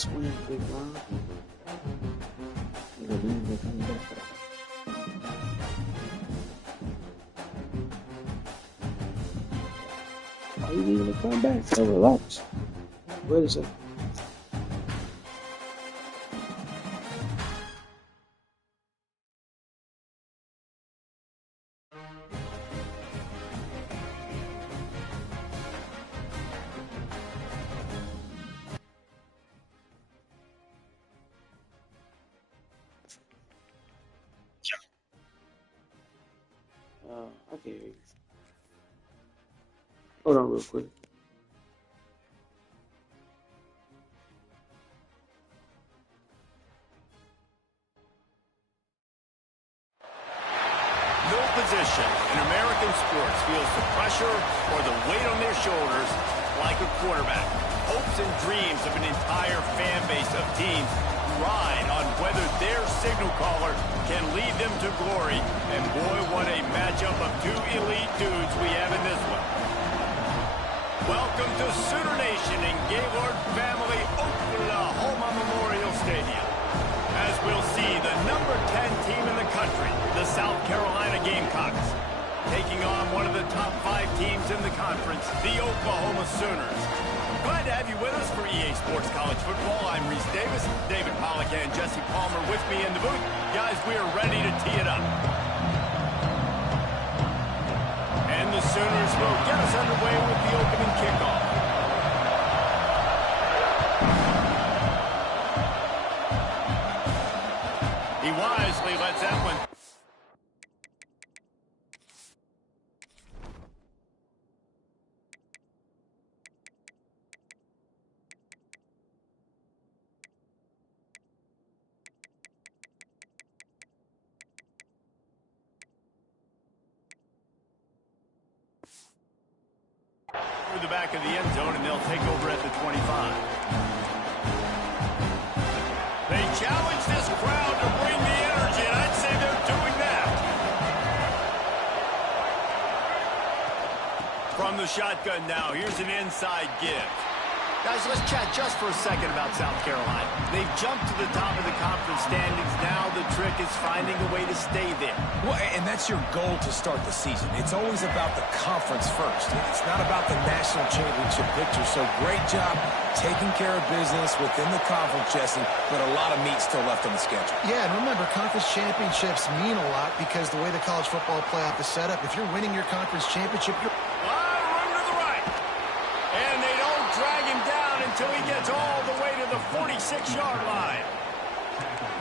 Swing big line. They're coming back. Why you leaving to come back? So relax. Wait a second. I can't hear you. Hold on real quick. No position in American sports feels the pressure or the weight on their shoulders like a quarterback. Hopes and dreams of an entire fan base of teams ride on whether their signal caller can lead them to glory. And boy, what a matchup of two elite dudes we have in this one. Welcome to Sooner Nation in Gaylord Family Oklahoma Memorial Stadium. As we'll see, the number 10 team in the country, the South Carolina Gamecocks, taking on one of the top 5 teams in the conference, the Oklahoma Sooners. Glad to have you with us for EA Sports College Football. I'm Reese Davis, David Pollack and Jesse Palmer with me in the booth. Guys, we are ready to tee it up. And the Sooners will get us underway with the opening kickoff. He wisely lets that one. Through the back of the end zone, and they'll take over at the 25. They challenge this crowd to bring the energy, and I'd say they're doing that. From the shotgun now, here's an inside give. Guys, let's chat just for a second about South Carolina. They've jumped to the top of the conference standings. Now the trick is finding a way to stay there. Well, and that's your goal to start the season. It's always about the conference first. It's not about the national championship picture. So great job taking care of business within the conference, Jesse, but a lot of meat still left on the schedule. Yeah, and remember, conference championships mean a lot because the way the college football playoff is set up, if you're winning your conference championship, you're... Until he gets all the way to the 46-yard line.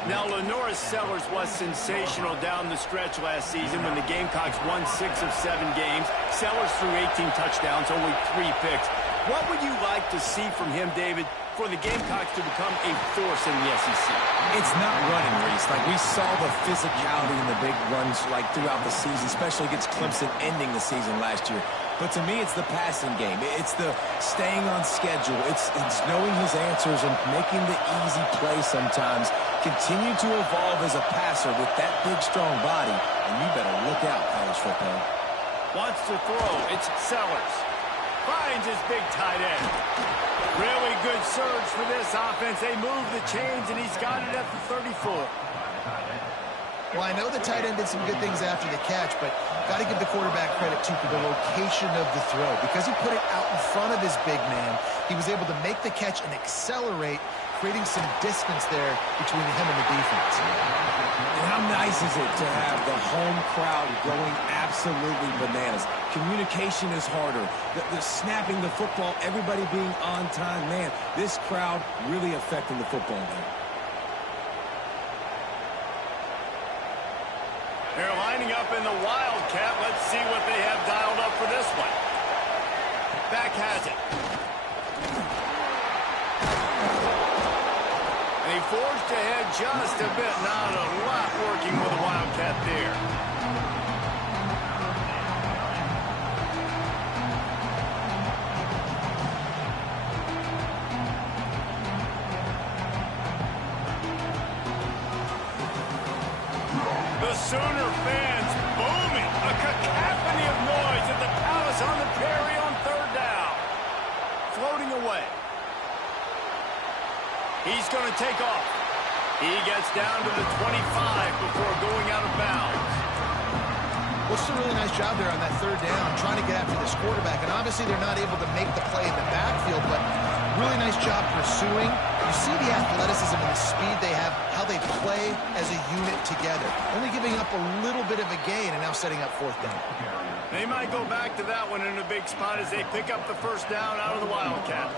Now, Lenora Sellers was sensational down the stretch last season when the Gamecocks won 6 of 7 games. Sellers threw 18 touchdowns, only 3 picks. What would you like to see from him, David, for the Gamecocks to become a force in the SEC? It's not running, Reese. Like, we saw the physicality in the big runs, like, throughout the season, especially against Clemson ending the season last year. But to me, it's the passing game. It's the staying on schedule. It's knowing his answers and making the easy play sometimes. Continue to evolve as a passer with that big, strong body. And you better look out, college football. Wants to throw. It's Sellers. Finds his big tight end. Really good surge for this offense. They move the chains, and he's got it at the 34. Well, I know the tight end did some good things after the catch, but got to give the quarterback credit, too, for the location of the throw. Because he put it out in front of his big man, he was able to make the catch and accelerate, creating some distance there between him and the defense. And how nice is it to have the home crowd going absolutely bananas? Communication is harder. The snapping the football, everybody being on time. Man, this crowd really affecting the football game. They're lining up in the Wildcat. Let's see what they have dialed up for this one. Back has it. And he forged ahead just a bit. Not a lot working with the Wildcat there. The Sooner fans booming. A cacophony of noise at the Palace on the Prairie on 3rd down. Floating away. He to take off. He gets down to the 25 before going out of bounds. Looks a really nice job there on that third down, trying to get after this quarterback. And obviously they're not able to make the play in the backfield, but really nice job pursuing. You see the athleticism and the speed they have, how they play as a unit together. Only giving up a little bit of a gain and now setting up fourth down. They might go back to that one in a big spot as they pick up the first down out of the Wildcat.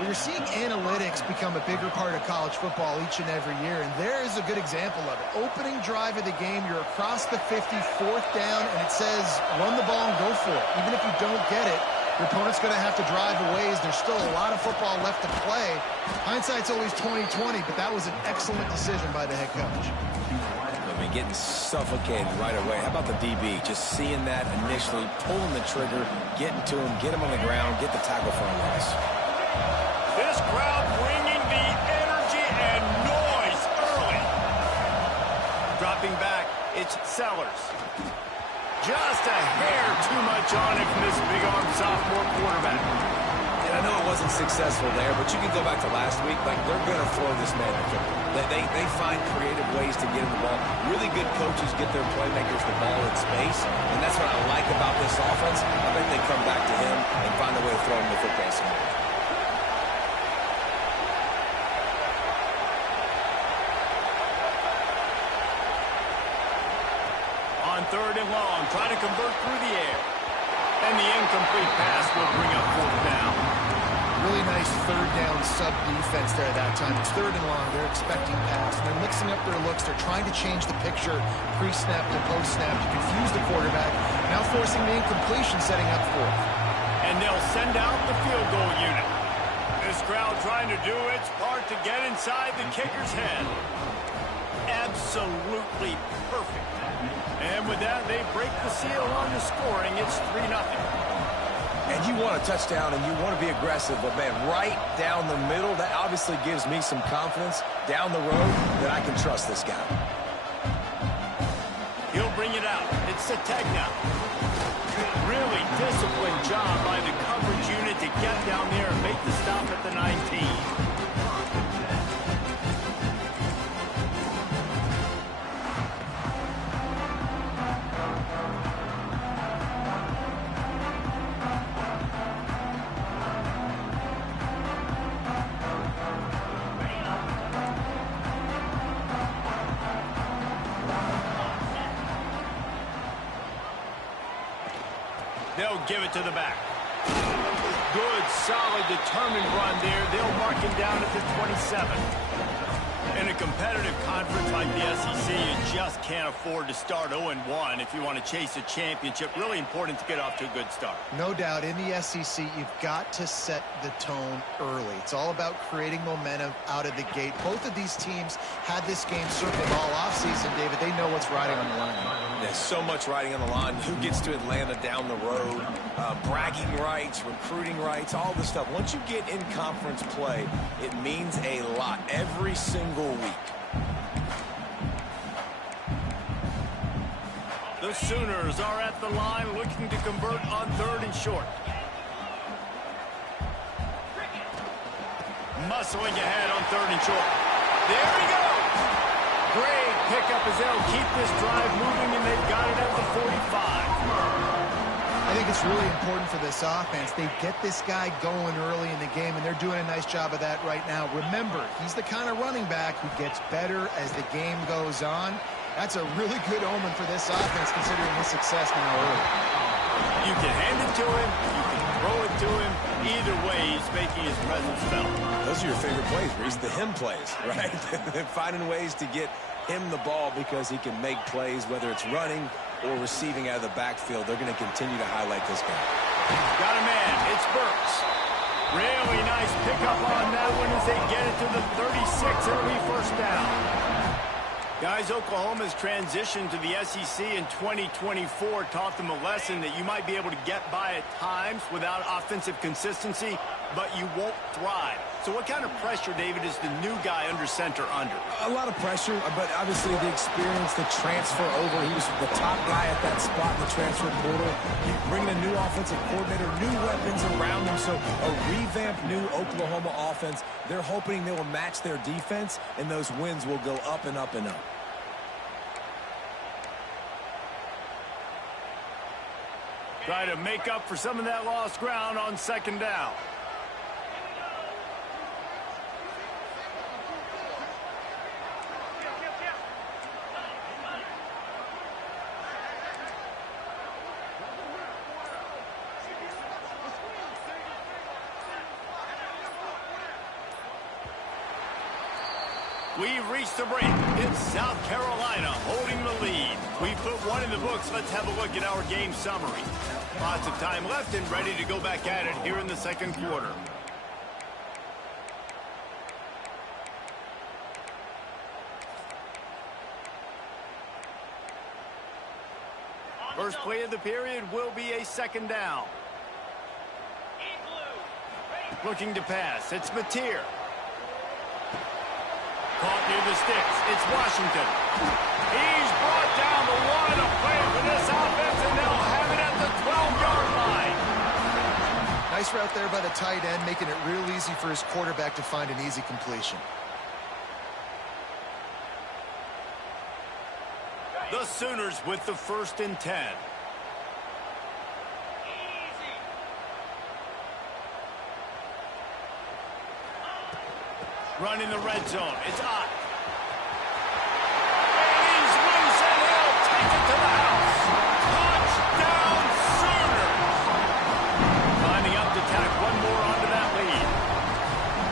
Well, you're seeing analytics become a bigger part of college football each and every year, and there is a good example of it. Opening drive of the game, you're across the 50, fourth down, and it says run the ball and go for it. Even if you don't get it, your opponent's going to have to drive a ways. There's still a lot of football left to play. Hindsight's always 20/20, but that was an excellent decision by the head coach. I mean, getting suffocated right away. How about the DB? Just seeing that initially, pulling the trigger, getting to him, get him on the ground, get the tackle for a loss. This crowd bringing the energy and noise early. Dropping back, it's Sellers. Just a hair too much on it from this big-arm sophomore quarterback. And I know it wasn't successful there, but you can go back to last week. Like, they're going to throw this man the football. They find creative ways to get him the ball. Really good coaches get their playmakers the ball in space, and that's what I like about this offense. I bet they come back to him and find a way to throw him the football somewhere. On third and long, trying to convert through the air. And the incomplete pass will bring up fourth down. Really nice third down sub-defense there at that time. It's third and long. They're expecting pass, and they're mixing up their looks. They're trying to change the picture pre-snap to post-snap to confuse the quarterback. Now forcing the incompletion, setting up fourth. And they'll send out the field goal unit. This crowd trying to do its part to get inside the kicker's head. Absolutely perfect. And with that, they break the seal on the scoring. It's 3-0. And you want a touchdown and you want to be aggressive, but man, right down the middle, that obviously gives me some confidence down the road that I can trust this guy. He'll bring it out. It's Sategna. Really disciplined job by the coverage unit to get down there and make the stop at the 19. They'll give it to the back. Good, solid, determined run there. They'll mark him down at the 27. In a competitive conference like the SEC, you just can't afford to start 0-1 if you want to chase a championship. Really important to get off to a good start. No doubt, in the SEC, you've got to set the tone early. It's all about creating momentum out of the gate. Both of these teams had this game circled all offseason, David. They know what's riding on the line. There's so much riding on the line. Who gets to Atlanta down the road? Bragging rights, recruiting rights, all this stuff. Once you get in conference play, it means a lot every single week. The Sooners are at the line looking to convert on third and short. Muscling ahead on third and short. There he goes. Great pickup as they'll keep this drive moving, and they've got it at the 45. I think it's really important for this offense. They get this guy going early in the game, and they're doing a nice job of that right now. Remember, he's the kind of running back who gets better as the game goes on. That's a really good omen for this offense, considering his success now early. You can hand it to him, you can throw it to him. Either way, he's making his presence felt. Those are your favorite plays, Reese, the him plays, right? They're finding ways to get him the ball because he can make plays, whether it's running or receiving out of the backfield. They're going to continue to highlight this guy. Got a man. It's Burks. Really nice pickup on that one as they get it to the 36. It'll be first down. Guys, Oklahoma's transition to the SEC in 2024 taught them a lesson that you might be able to get by at times without offensive consistency, but you won't thrive. So what kind of pressure, David, is the new guy under center under? A lot of pressure, but obviously the experience, the transfer over. He was the top guy at that spot in the transfer portal. You bring in a new offensive coordinator, new weapons around him. So a revamped new Oklahoma offense. They're hoping they will match their defense, and those wins will go up and up and up. Try to make up for some of that lost ground on second down. We've reached the break. It's South Carolina holding the lead. We put one in the books. Let's have a look at our game summary. Lots of time left and ready to go back at it here in the second quarter. First play of the period will be a second down. Looking to pass. It's Mateer. Caught near the sticks. It's Washington. He's brought down the line of play for this offense, and they'll have it at the 12-yard line. Nice route there by the tight end, making it real easy for his quarterback to find an easy completion. The Sooners with the 1st and 10. Run in the red zone. It's Ott. And he's loose, and he'll take it to the house. Touchdown, Sooners. Lining up to tack one more onto that lead.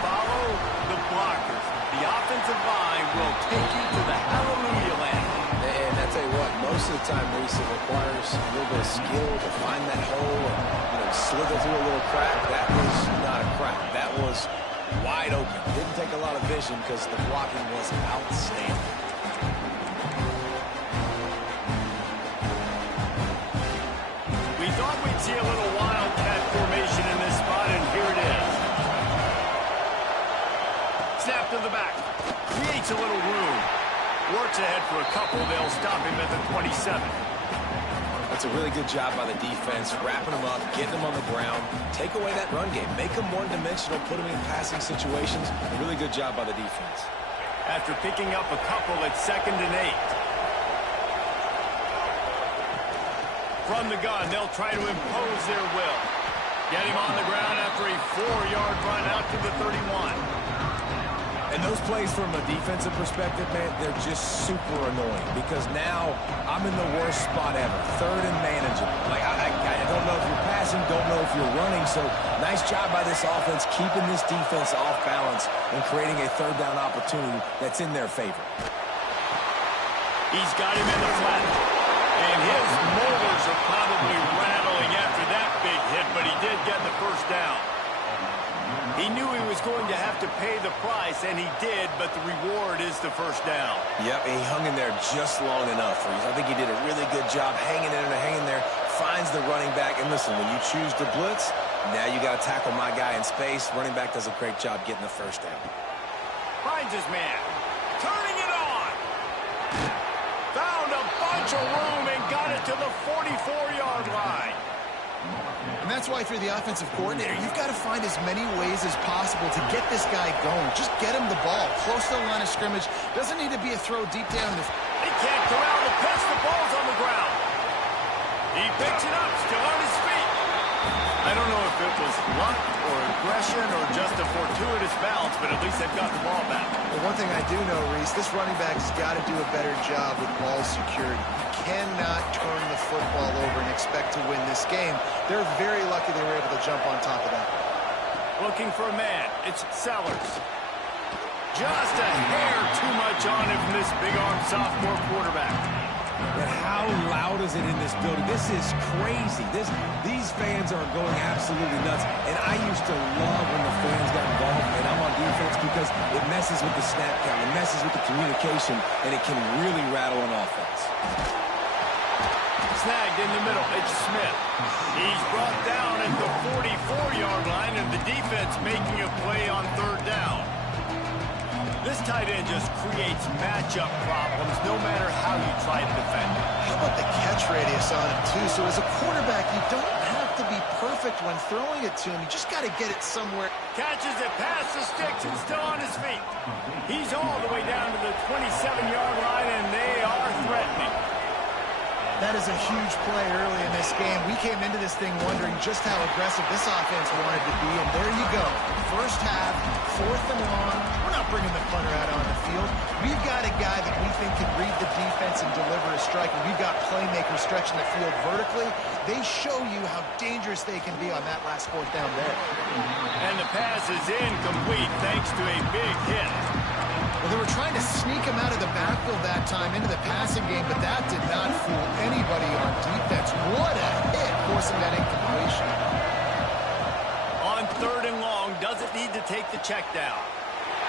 Follow the blockers. The offensive line will take you to the hallelujah land. And I tell you what, most of the time, Reese, it requires a little bit of skill to find that hole and slither through a little crack. That was not a crack. That was wide open. Didn't take a lot of vision because the blocking was outstanding. We thought we'd see a little wildcat formation in this spot, and here it is. Snap to the back. Creates a little room. Works ahead for a couple. They'll stop him at the 27. That's a really good job by the defense, wrapping them up, getting them on the ground, take away that run game, make them one-dimensional, put them in passing situations. Really good job by the defense. After picking up a couple at 2nd and 8. From the gun, they'll try to impose their will. Get him on the ground after a 4-yard run out to the 31. And those plays from a defensive perspective, man, they're just super annoying because now I'm in the worst spot ever. 3rd and manageable. Like, I don't know if you're passing, don't know if you're running. So nice job by this offense keeping this defense off balance and creating a 3rd down opportunity that's in their favor. He's got him in the flat. And his molars are probably rattling after that big hit, but he did get the 1st down. He knew he was going to have to pay the price, and he did, but the reward is the 1st down. Yep, and he hung in there just long enough. I think he did a really good job hanging in and hanging there, finds the running back. And listen, when you choose to blitz, now you got to tackle my guy in space. Running back does a great job getting the 1st down. Finds his man. Turning it on. Found a bunch of room and got it to the 44-yard line. And that's why if you're the offensive coordinator, you've got to find as many ways as possible to get this guy going. Just get him the ball close to the line of scrimmage. Doesn't need to be a throw deep down. He can't corral the pitch. The ball's on the ground. He picks it up, still on his feet. I don't know if it was luck or aggression or just a fortuitous bounce, but at least they've got the ball back. Well, one thing I do know, Reese, this running back has got to do a better job with ball security. You cannot turn the football over and expect to win this game. They're very lucky they were able to jump on top of that. Looking for a man. It's Sellers. Just a hair too much on him from this big-armed sophomore quarterback. But how loud is it in this building? This is crazy. These fans are going absolutely nuts. And I used to love when the fans got involved, and I'm on defense because it messes with the snap count, it messes with the communication, and it can really rattle an offense. snagged in the middle. It's Smith. He's brought down at the 44-yard line, and the defense making a play on third down. This tight end just creates matchup problems no matter how you try to defend him. How about the catch radius on him, too? So as a quarterback, you don't have to be perfect when throwing it to him. You just got to get it somewhere. Catches it past the sticks and still on his feet. He's all the way down to the 27-yard line, and they are threatening. That is a huge play early in this game. We came into this thing wondering just how aggressive this offense wanted to be, and there you go. First half, 4th and long. We're not bringing the punter out on the field. We've got a guy that we think can read the defense and deliver a strike, and we've got playmakers stretching the field vertically. They show you how dangerous they can be on that last 4th down there. And the pass is incomplete thanks to a big hit. Well, they were trying to sneak him out of the backfield that time into the passing game, but that did not fool anybody on defense. What a hit, forcing that incompletion. On 3rd and long, doesn't need to take the check down.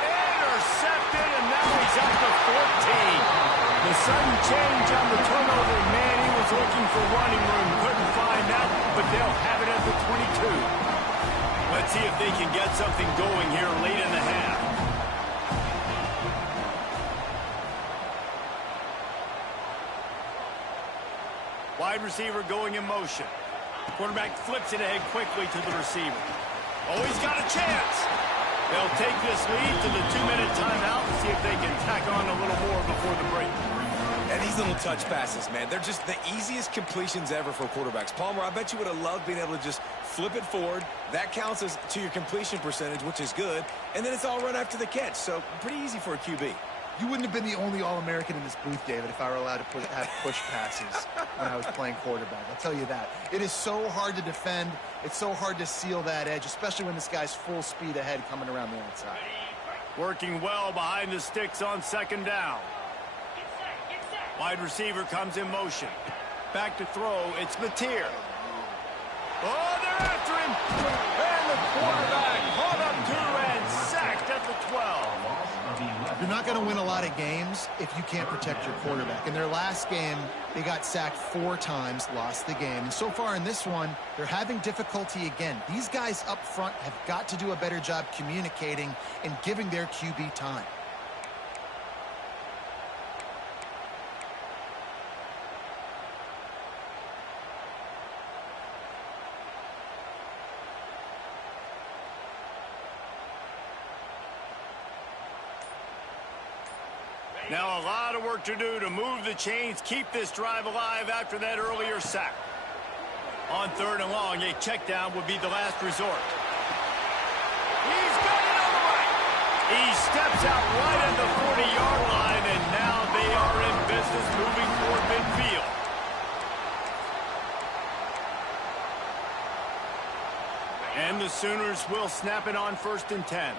Intercepted, and now he's up to 14. The sudden change on the turnover, man, he was looking for running room. Couldn't find that, but they'll have it at the 22. Let's see if they can get something going here late in the half. Wide receiver going in motion. Quarterback flips it ahead quickly to the receiver. Oh, he's got a chance. They'll take this lead to the 2-minute timeout and see if they can tack on a little more before the break. And these little touch passes, man, they're just the easiest completions ever for quarterbacks. Palmer, I bet you would have loved being able to just flip it forward. That counts as to your completion percentage, which is good. And then it's all run after the catch. So pretty easy for a QB. You wouldn't have been the only All-American in this booth, David, if I were allowed to have push passes when I was playing quarterback. I'll tell you that. It is so hard to defend. It's so hard to seal that edge, especially when this guy's full speed ahead coming around the outside. Working well behind the sticks on 2nd down. Wide receiver comes in motion. Back to throw. It's Mateer. Oh, they're after him. And the quarterback caught up to and sacked at the 12. You're not going to win a lot of games if you can't protect your quarterback. In their last game, they got sacked 4 times, lost the game. And so far in this one, they're having difficulty again. These guys up front have got to do a better job communicating and giving their QB time. Now a lot of work to do to move the chains, keep this drive alive after that earlier sack. On 3rd and long, a check down would be the last resort. He's got it on the right. He steps out right at the 40-yard line, and now they are in business moving toward midfield. And the Sooners will snap it on 1st and 10.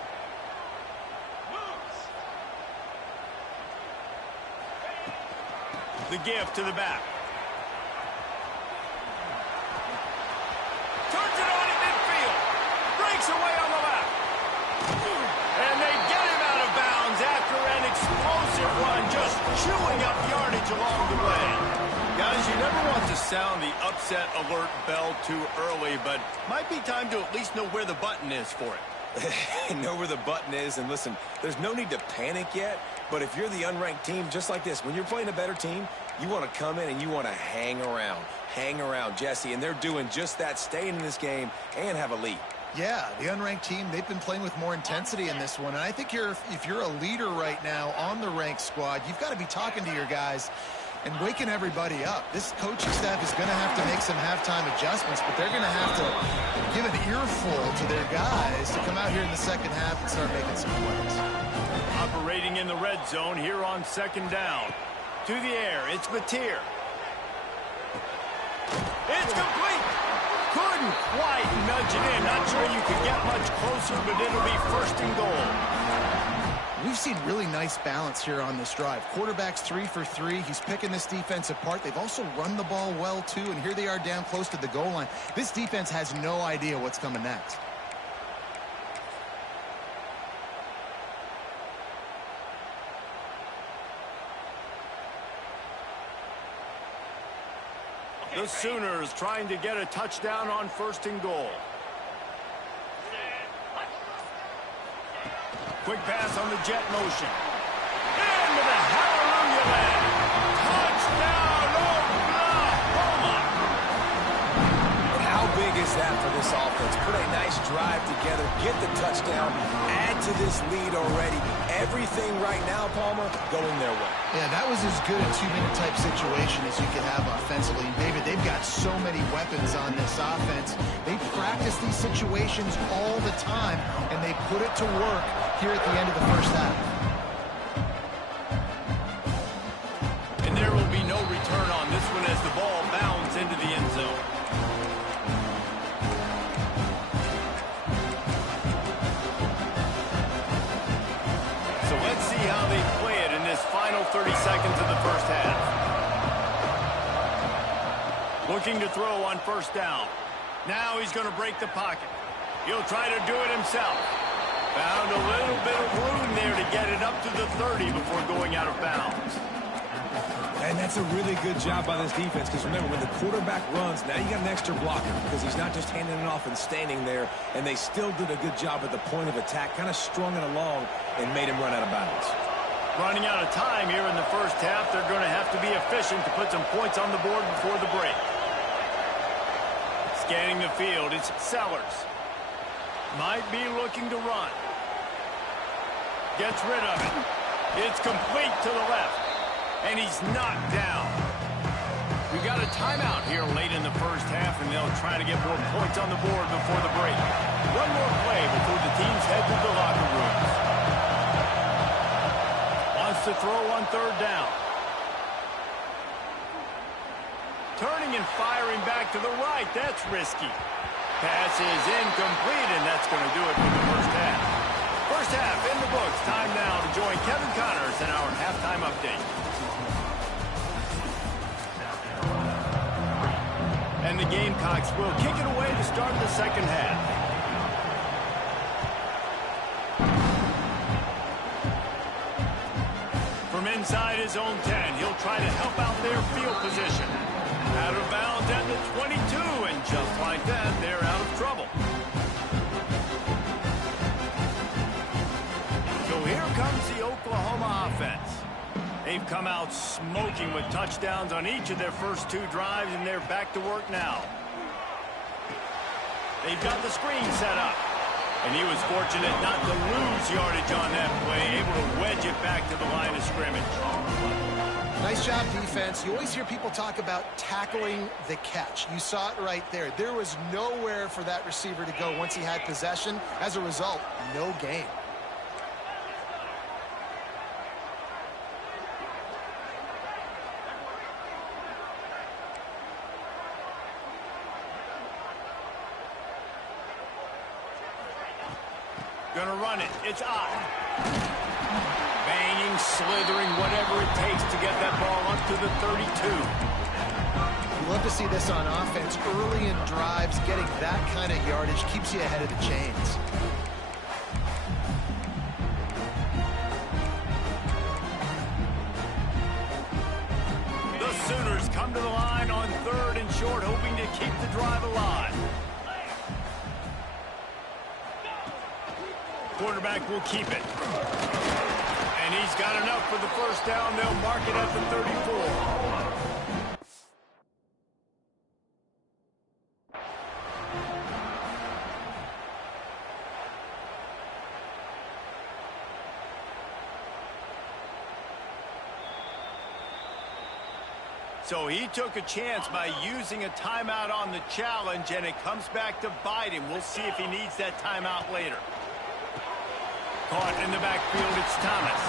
The give to the back. Turns it on at midfield. Breaks away on the left. And they get him out of bounds after an explosive run, just chewing up yardage along the way. Guys, you never want to sound the upset alert bell too early, but might be time to at least know where the button is for it. Know where the button is, and listen, there's no need to panic yet, but if you're the unranked team, just like this, when you're playing a better team, you want to come in and you want to hang around, Jesse, and they're doing just that, staying in this game and have a lead. Yeah, the unranked team, they've been playing with more intensity in this one, and I think if you're a leader right now on the ranked squad, you've got to be talking to your guys and waking everybody up. This coaching staff is going to have to make some halftime adjustments, but they're going to have to give an earful to their guys to come out here in the second half and start making some plays. Operating in the red zone here on 2nd down. To the air, it's Mateer. It's complete. Couldn't quite nudge it in. Not sure you could get much closer, but it'll be 1st and goal. We've seen really nice balance here on this drive. Quarterback's 3 for 3. He's picking this defense apart. They've also run the ball well, too, and here they are down close to the goal line. This defense has no idea what's coming next. The Sooners trying to get a touchdown on 1st and goal. Quick pass on the jet motion. Into the hallelujah land. Touchdown, Oklahoma! How big is that for this offense? Put a nice drive together, get the touchdown, add to this lead already. Everything right now, Palmer, going their way. Yeah, that was as good a two-minute type situation as you could have offensively. And David, they've got so many weapons on this offense. They practice these situations all the time, and they put it to work here at the end of the first half. And there will be no return on this one as the ball bounds into the end zone. So let's see how they play it in this final 30 seconds of the first half. Looking to throw on 1st down. Now he's going to break the pocket. He'll try to do it himself. Found a little bit of room there to get it up to the 30 before going out of bounds. And that's a really good job by this defense, because remember, when the quarterback runs, now you got an extra blocker, because he's not just handing it off and standing there, and they still did a good job at the point of attack, kind of strung it along and made him run out of bounds. Running out of time here in the first half, they're going to have to be efficient to put some points on the board before the break. Scanning the field, it's Sellers. Might be looking to run. Gets rid of it. It's complete to the left. And he's knocked down. We got a timeout here late in the first half, and they'll try to get more points on the board before the break. One more play before the teams head to the locker rooms. Wants to throw on 3rd down. Turning and firing back to the right. That's risky. Pass is incomplete, and that's going to do it for the first half. First half in the books. Time now to join Kevin Connors in our halftime update. And the Gamecocks will kick it away to start the second half. From inside his own 10, he'll try to help out their field position. Out of bounds at the 22, and just like that, they're out of trouble. So here comes the Oklahoma offense. They've come out smoking with touchdowns on each of their first 2 drives, and they're back to work now. They've got the screen set up. And he was fortunate not to lose yardage on that play, able to wedge it back to the line of scrimmage. Nice job, defense. You always hear people talk about tackling the catch. You saw it right there. There was nowhere for that receiver to go once he had possession. As a result, no gain. Gonna run it. It's out. Banging, slithering, whatever it takes to get that ball up to the 32. You love to see this on offense. Early in drives, getting that kind of yardage keeps you ahead of the chains. The Sooners come to the line on 3rd and short, hoping to keep the drive alive. Quarterback will keep it. And he's got enough for the first down. They'll mark it at the 34. So he took a chance by using a timeout on the challenge, and it comes back to bite him. We'll see if he needs that timeout later. Caught in the backfield, it's Thomas.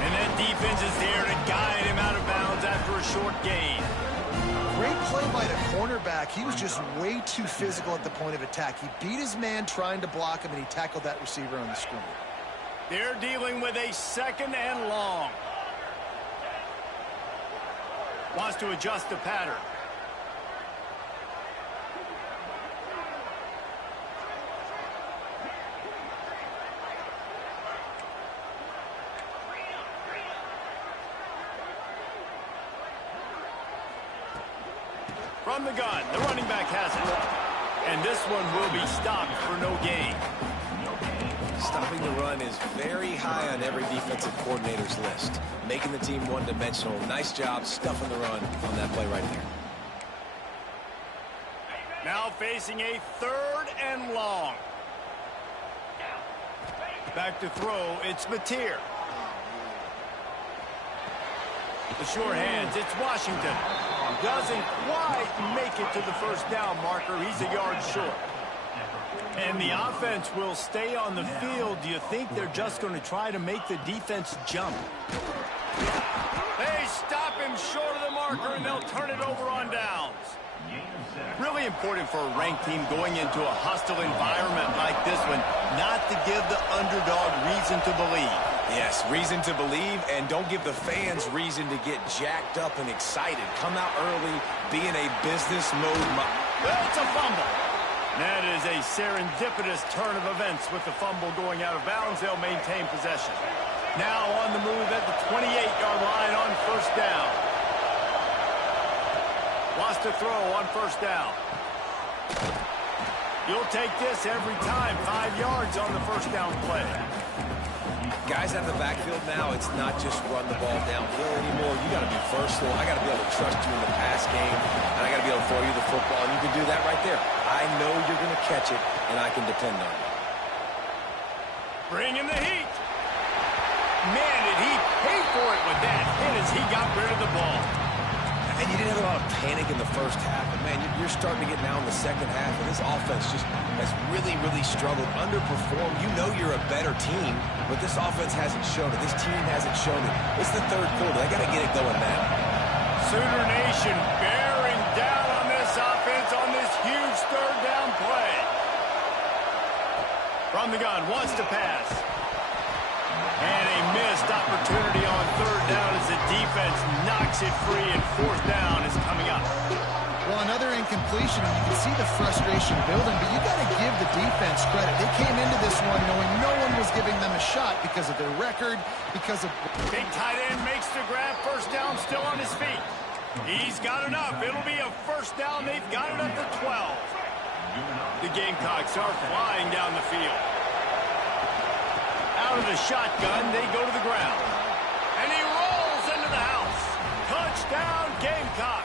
And that defense is there to guide him out of bounds after a short gain. Great play by the cornerback. He was just way too physical at the point of attack. He beat his man trying to block him, and he tackled that receiver on the screen. They're dealing with a 2nd and long. Wants to adjust the pattern. From the gun, the running back has it. And this one will be stopped for no gain. Stopping the run is very high on every defensive coordinator's list. Making the team one-dimensional. Nice job stuffing the run on that play right there. Now facing a 3rd and long. Back to throw, it's Mateer. The short hands, it's Washington. Doesn't quite make it to the first down marker. He's a yard short. And the offense will stay on the field. Do you think they're just going to try to make the defense jump? They stop him short of the marker, and they'll turn it over on downs. Really important for a ranked team going into a hostile environment like this one, not to give the underdog reason to believe. Yes, reason to believe, and don't give the fans reason to get jacked up and excited. Come out early, be in a business mode. Well, it's a fumble. That is a serendipitous turn of events with the fumble going out of bounds. They'll maintain possession. Now on the move at the 28-yard line on first down. Lost to throw on first down. You'll take this every time. 5 yards on the first down play. Guys out of the backfield now, it's not just run the ball downhill anymore. You got to be versatile. I got to be able to trust you in the pass game, and I got to be able to throw you the football, and you can do that right there. I know you're going to catch it, and I can depend on it. Bring in the heat. Man, did he pay for it with that hit as he got rid of the ball. And you didn't have a lot of panic in the first half, but man, you're starting to get now in the second half, and this offense just has really, really struggled, underperformed. You know you're a better team, but this offense hasn't shown it. This team hasn't shown it. It's the third quarter. They got to get it going now. Sooner Nation bearing down on this offense on this huge third down play. From the gun, wants to pass. And a missed opportunity on third down as the defense knocks it free, and fourth down is coming up. Well, another incompletion, and you can see the frustration building, but you got to give the defense credit. They came into this one knowing no one was giving them a shot because of their record, because of... Big tight end makes the grab. First down, still on his feet. He's got it up. It'll be a first down. They've got it up to 12. The Gamecocks are flying down the field. Out of the shotgun, they go to the ground. And he rolls into the house. Touchdown, Gamecocks.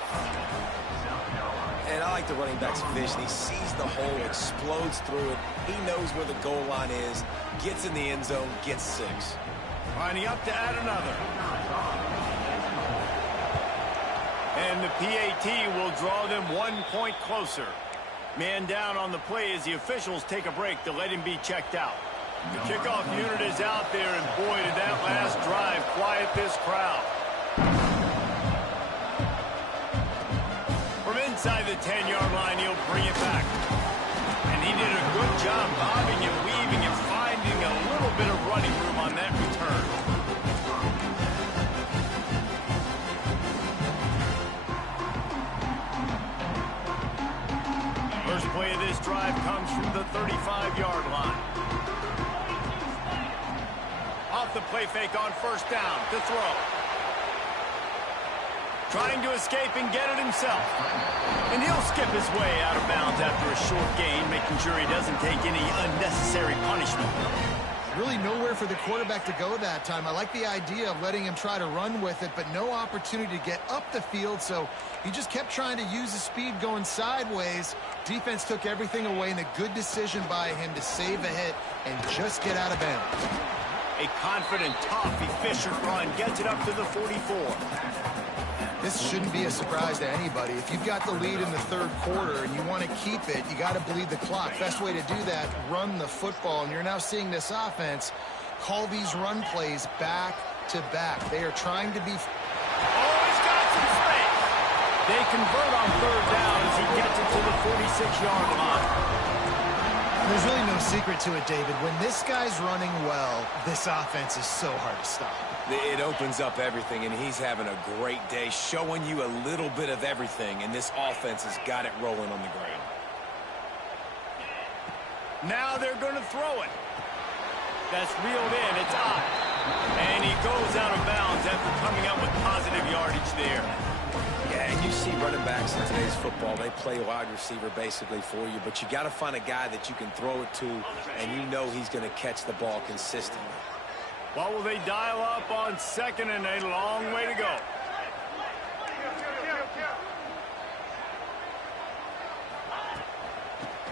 And I like the running back's vision. He sees the hole, explodes through it. He knows where the goal line is, gets in the end zone, gets 6. Lining up to add another. And the PAT will draw them 1 point closer. Man down on the play as the officials take a break to let him be checked out. The kickoff unit is out there, and boy, did that last drive quiet this crowd. From inside the 10-yard line, he'll bring it back. And he did a good job bobbing and weaving and finding a little bit of running room on that return. First play of this drive comes from the 35-yard line. Off the play fake on first down to throw. Trying to escape and get it himself. And he'll skip his way out of bounds after a short gain, making sure he doesn't take any unnecessary punishment. Really nowhere for the quarterback to go that time. I like the idea of letting him try to run with it, but no opportunity to get up the field, so he just kept trying to use his speed going sideways. Defense took everything away, and a good decision by him to save a hit and just get out of bounds. A confident, tough, efficient run gets it up to the 44. This shouldn't be a surprise to anybody. If you've got the lead in the third quarter and you want to keep it, you got to bleed the clock. Best way to do that, run the football. And you're now seeing this offense call these run plays back to back. They are trying to be... Oh, he's got some space. They convert on third down as he gets it to the 46-yard line. There's really no secret to it, David. When this guy's running well, this offense is so hard to stop. It opens up everything, and he's having a great day, showing you a little bit of everything, and this offense has got it rolling on the ground. Now they're going to throw it. That's reeled in. It's high. And he goes out of bounds after coming up with positive yardage there. Yeah, And you see running backs in today's football, they play wide receiver basically for you, but you got to find a guy that you can throw it to, and you know he's going to catch the ball consistently. What will they dial up on second and a long way to go?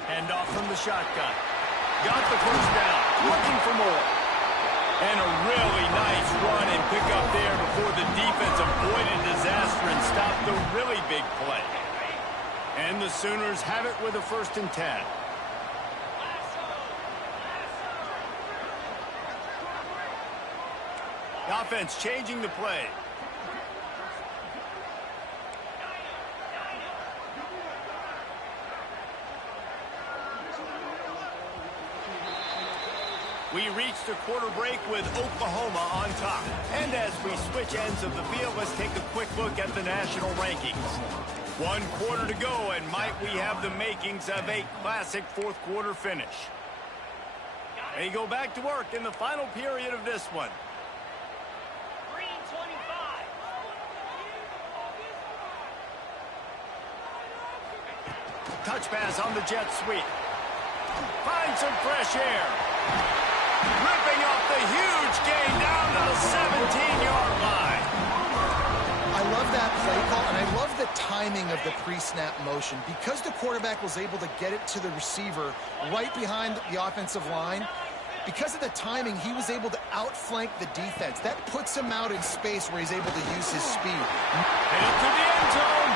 Hand off from the shotgun. Got the first down. Looking for more. And a really nice run and pick up there before the defense avoided disaster and stopped the really big play. And the Sooners have it with a 1st and 10. The offense changing the play. We reached a quarter break with Oklahoma on top. And as we switch ends of the field, let's take a quick look at the national rankings. 1 quarter to go, and might we have the makings of a classic 4th quarter finish. They go back to work in the final period of this one. Touch pass on the jet sweep. Find some fresh air. Ripping off the huge gain down to the 17-yard line. I love that play call, and I love the timing of the pre-snap motion. Because the quarterback was able to get it to the receiver right behind the offensive line, because of the timing, he was able to outflank the defense. That puts him out in space where he's able to use his speed. And into the end zone.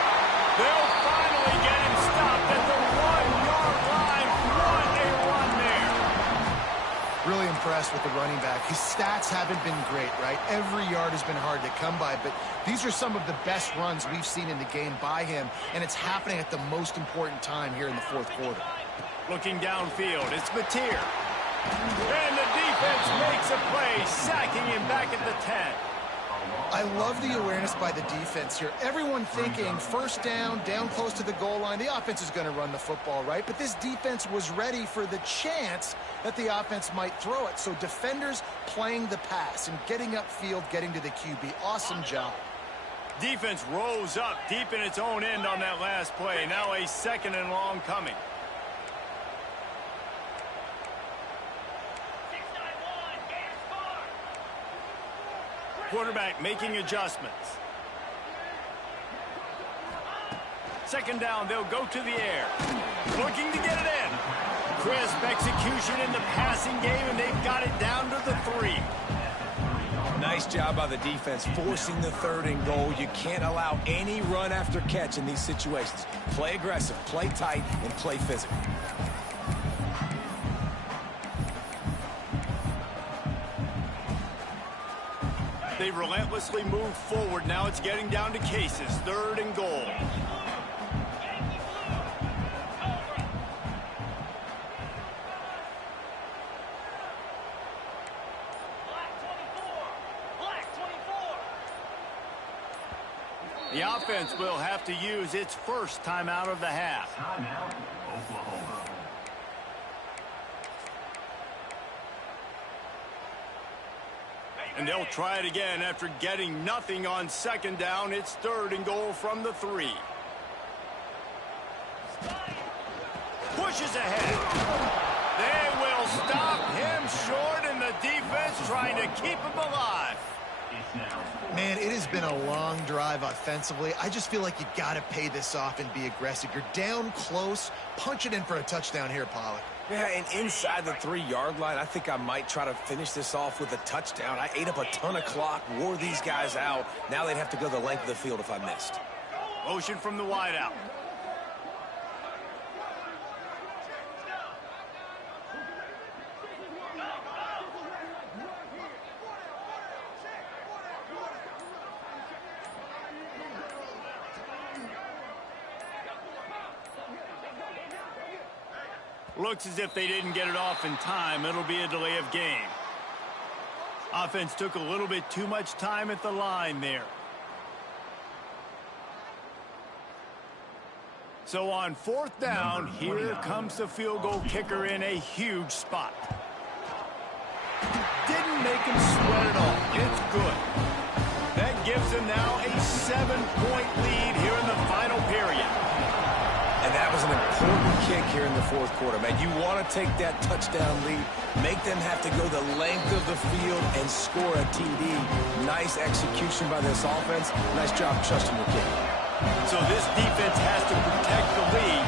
They'll finally get him stopped at the 1-yard line. What a run there. Really impressed with the running back. His stats haven't been great, right? Every yard has been hard to come by, but these are some of the best runs we've seen in the game by him, and it's happening at the most important time here in the 4th quarter. Looking downfield, it's Mateer. And the defense makes a play, sacking him back at the 10. I love the awareness by the defense here. Everyone thinking 1st down, down close to the goal line. The offense is going to run the football, right? But this defense was ready for the chance that the offense might throw it. So defenders playing the pass and getting upfield, getting to the QB. Awesome job. Defense rose up deep in its own end on that last play. Now a 2nd and long coming. Quarterback making adjustments. 2nd down, they'll go to the air. Looking to get it in. Crisp execution in the passing game, and they've got it down to the 3. Nice job by the defense, forcing the 3rd and goal. You can't allow any run after catch in these situations. Play aggressive, play tight, and play physical. They relentlessly move forward. Now it's getting down to cases. 3rd and goal. The offense will have to use its 1st timeout of the half. And they'll try it again after getting nothing on 2nd down. It's 3rd and goal from the 3. Pushes ahead. They will stop him short, and the defense trying to keep him alive. Man, it has been a long drive offensively. I just feel like you got to pay this off and be aggressive. You're down close. Punch it in for a touchdown here, Pollack. Yeah, and inside the 3-yard line, I think I might try to finish this off with a touchdown. I ate up a ton of clock, wore these guys out. Now they'd have to go the length of the field if I missed. Motion from the wideout. Looks as if they didn't get it off in time. It'll be a delay of game. Offense took a little bit too much time at the line there. So on 4th down, here comes the field goal kicker in a huge spot. Didn't make him sweat at all. It's good. That gives him now a 7-point lead here in the And that was an important kick here in the fourth quarter, man. You want to take that touchdown lead, make them have to go the length of the field and score a TD. Nice execution by this offense. Nice job trusting your kick. So this defense has to protect the lead,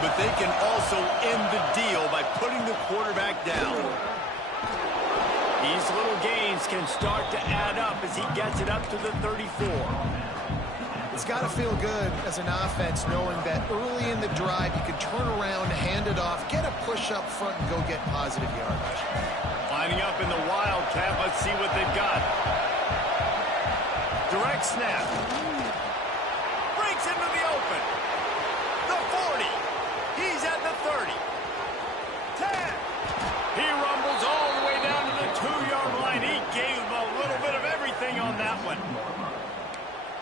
but they can also end the deal by putting the quarterback down. These little gains can start to add up as he gets it up to the 34. It's got to feel good as an offense knowing that early in the drive you can turn around, hand it off, get a push up front, and go get positive yardage. Lining up in the Wildcat. Let's see what they've got. Direct snap. Breaks into the open. The 40. He's at the 30. 10. He rumbles all the way down to the 2-yard line. He gave him a little bit of everything on that one.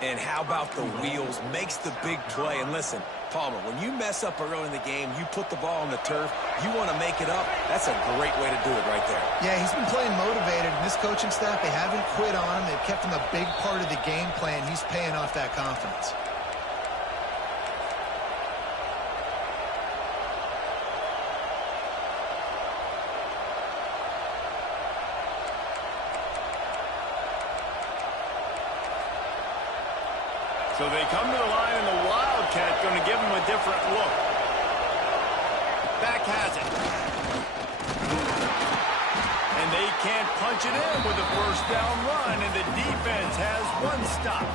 And how about the wheels? Makes the big play. And listen, Palmer, when you mess up early in the game, you put the ball on the turf, you want to make it up, that's a great way to do it right there. Yeah, he's been playing motivated, and this coaching staff, they haven't quit on him. They've kept him a big part of the game plan. He's paying off that confidence. So they come to the line, and the Wildcat going to give him a different look. Back has it. And they can't punch it in with a first down run, and the defense has one stop.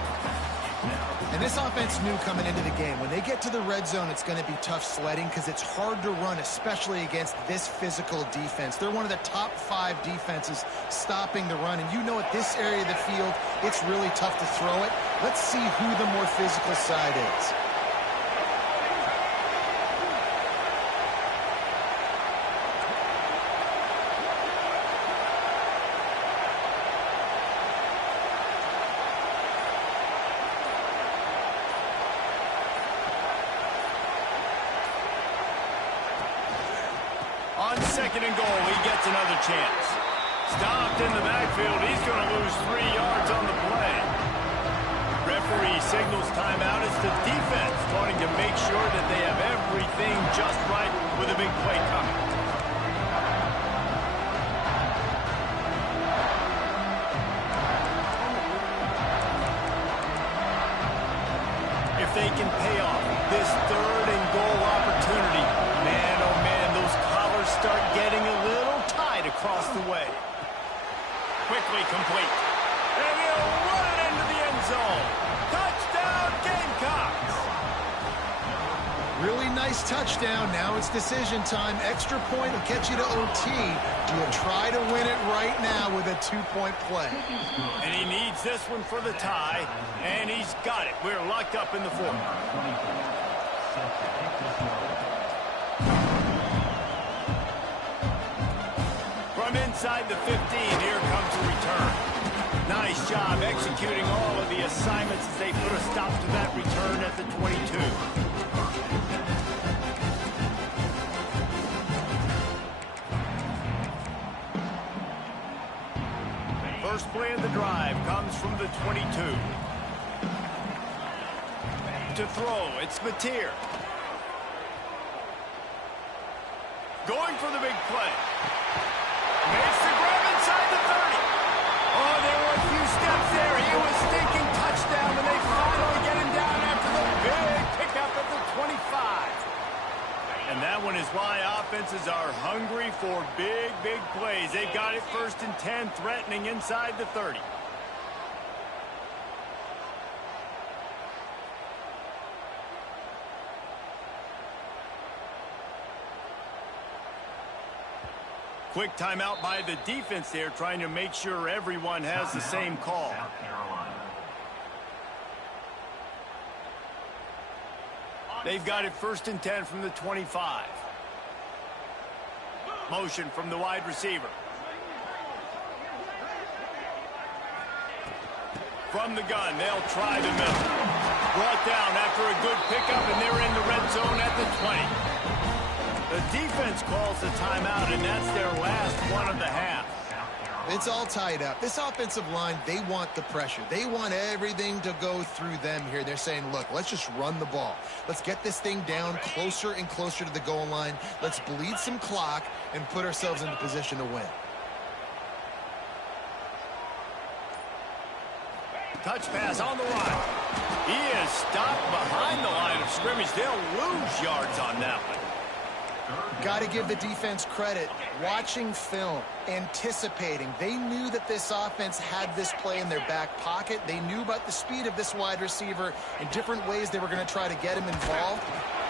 And this offense knew coming into the game, when they get to the red zone, it's going to be tough sledding because it's hard to run, especially against this physical defense. They're one of the top 5 defenses stopping the run. And you know at this area of the field, it's really tough to throw it. Let's see who the more physical side is. On 2nd and goal, he gets another chance. Stopped in the backfield. He's going to lose 3 yards on the play. Referee signals timeout. It's the defense wanting to make sure that they have everything just right with a big play coming. If they can pay off this 3rd and goal opportunity, man, oh man, those collars start getting a little tight across the way. Quickly complete. And he'll run it into the end zone. Touchdown, Gamecocks! Really nice touchdown. Now it's decision time. Extra point will get you to OT. Do you try to win it right now with a 2-point play? And he needs this one for the tie, and he's got it. We're locked up in the 4th. From inside the 15, here comes a return. Nice job executing all of the assignments as they put a stop to that return at the 22. First play of the drive comes from the 22. To throw, it's Mateer. Going for the big play. Makes the grab inside the 30. Oh, there were a few steps there. He was thinking touchdown, and they finally get him down after the big pickup at the 25. And that one is why offenses are hungry for big, big plays. They've got it 1st and 10, threatening inside the 30. Quick timeout by the defense there, trying to make sure everyone has the same call. They've got it 1st and 10 from the 25. Motion from the wide receiver. From the gun, they'll try the middle. Brought down after a good pickup, and they're in the red zone at the 20. The defense calls the timeout, and that's their last one of the half. It's all tied up. This offensive line, they want the pressure. They want everything to go through them here. They're saying, look, let's just run the ball. Let's get this thing down closer and closer to the goal line. Let's bleed some clock and put ourselves into position to win. Touch pass on the run. He is stopped behind the line of scrimmage. They'll lose yards on that one. Got to give the defense credit. Watching film, anticipating. They knew that this offense had this play in their back pocket. They knew about the speed of this wide receiver and different ways they were going to try to get him involved.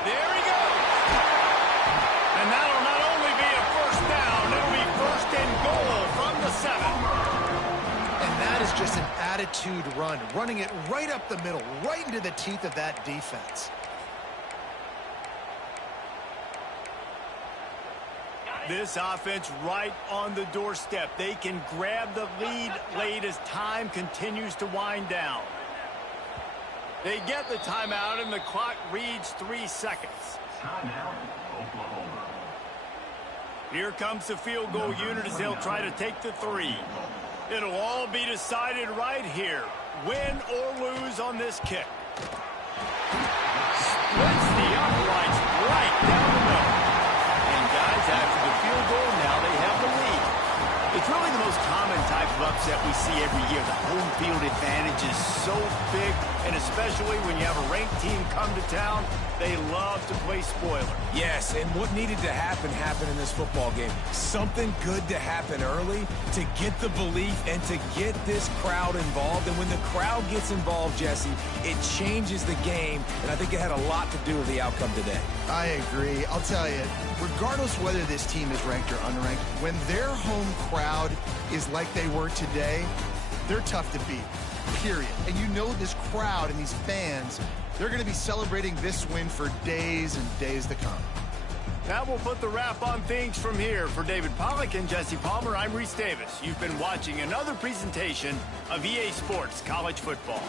There he goes. And that'll not only be a first down, it'll be first and goal from the 7. And that is just an attitude run, running it right up the middle, right into the teeth of that defense. This offense right on the doorstep. They can grab the lead late as time continues to wind down. They get the timeout, and the clock reads 3 seconds. Timeout, Oklahoma. Here comes the field goal unit as they'll try to take the 3. It'll all be decided right here. Win or lose on this kick. Splits the uprights right down the middle. And guys, after the field goal, now they have the lead. It's really the most common type of upset we see every year. The home field advantage is so big, and especially when you have a ranked team come to town, they love to play spoiler. Yes, and what needed to happen happened in this football game. Something good to happen early to get the belief and to get this crowd involved. And when the crowd gets involved, Jesse, it changes the game, and I think it had a lot to do with the outcome today. I agree. I'll tell you, regardless whether this team is ranked or unranked, when their home crowd is like they were today, they're tough to beat, period. And you know this crowd and these fans, they're going to be celebrating this win for days and days to come. That will put the wrap on things from here. For David Pollack and Jesse Palmer, I'm Reese Davis. You've been watching another presentation of EA Sports College Football.